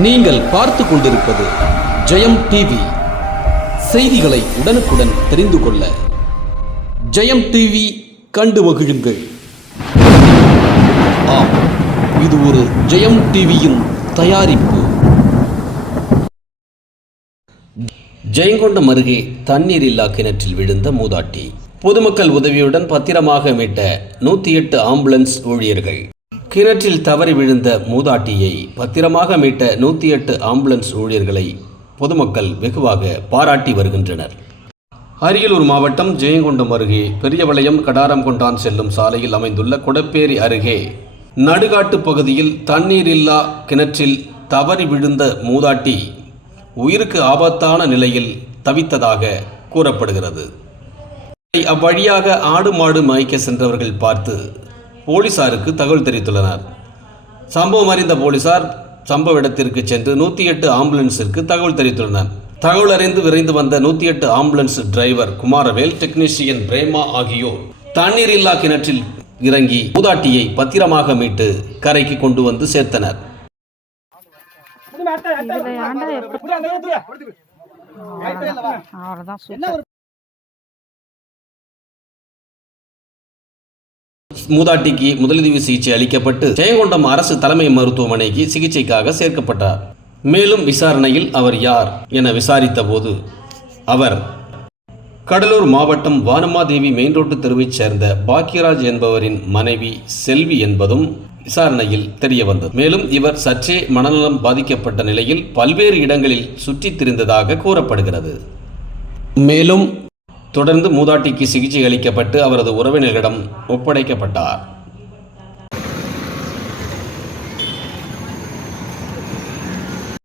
நீங்கள் பார்த்து கொண்டிருப்பது ஜெயம் டிவி. செய்திகளை உடனுக்குடன் தெரிந்து கொள்ள ஜெயம் டிவி கண்டு மகிழுங்கள். ஆம், இது ஒரு ஜெயம் டிவியின் தயாரிப்பு. ஜெயங்கொண்டம் அருகே தண்ணீர் இல்லா கிணற்றில் விழுந்த மூதாட்டி. பொதுமக்கள் உதவியுடன் பத்திரமாக மீட்ட 108 ஆம்புலன்ஸ் ஊழியர்கள். கிணற்றில் தவறி விழுந்த மூதாட்டியை பத்திரமாக மீட்ட 108 ஆம்புலன்ஸ் ஊழியர்களை பொதுமக்கள் வெகுவாக பாராட்டி வருகின்றனர். அரியலூர் மாவட்டம் ஜெயங்கொண்டம் அருகே பெரியவளையம் கடாரம்கொண்டான் செல்லும் சாலையில் அமைந்துள்ள கொடப்பேரி அருகே நடுகாட்டு பகுதியில் தண்ணீர் இல்லா கிணற்றில் தவறி விழுந்த மூதாட்டி உயிருக்கு ஆபத்தான நிலையில் தவித்ததாக கூறப்படுகிறது. அவ்வழியாக ஆடு மாடு மேய்க்க சென்றவர்கள் பார்த்து போலீசாருக்கு தகவல் தெரிவித்துள்ளனர். சம்பவம் அறிந்த போலீசார் சம்பவ இடத்திற்கு சென்று 108 ஆம்புலன்ஸிற்கு தகவல் தெரிவித்துள்ளனர். தகவல் அறிந்து விரைந்து வந்த 108 ambulance driver Kumaravel, technician Prema ஆகியோர் தண்ணீர் இல்லா கிணற்றில் இறங்கி மூதாட்டியை பத்திரமாக மீட்டு கரைக்கு கொண்டு வந்து சேர்த்தனர். மூதாட்டிக்கு முதலுதவி சிகிச்சை அளிக்கப்பட்டு ஜெயங்கொண்டம் அரசு தலைமை மருத்துவமனைக்கு சிகிச்சைக்காக சேர்க்கப்பட்டார். மேலும் விசாரணையில் அவர் யார் என விசாரித்த போது அவர் கடலூர் மாவட்டம் வானமாதேவி மெயின் ரோட்டு தெருவைச் சேர்ந்த பாக்கியராஜ் என்பவரின் மனைவி செல்வி என்பதும் விசாரணையில் தெரிய வந்தது. மேலும் இவர் சற்றே மனநலம் பாதிக்கப்பட்ட நிலையில் பல்வேறு இடங்களில் சுற்றித் திரிந்ததாக கூறப்படுகிறது. மேலும் தொடர்ந்து மூதாட்டிக்கு சிகிச்சை அளிக்கப்பட்டு அவரது உறவினர்களிடம் ஒப்படைக்கப்பட்டார்.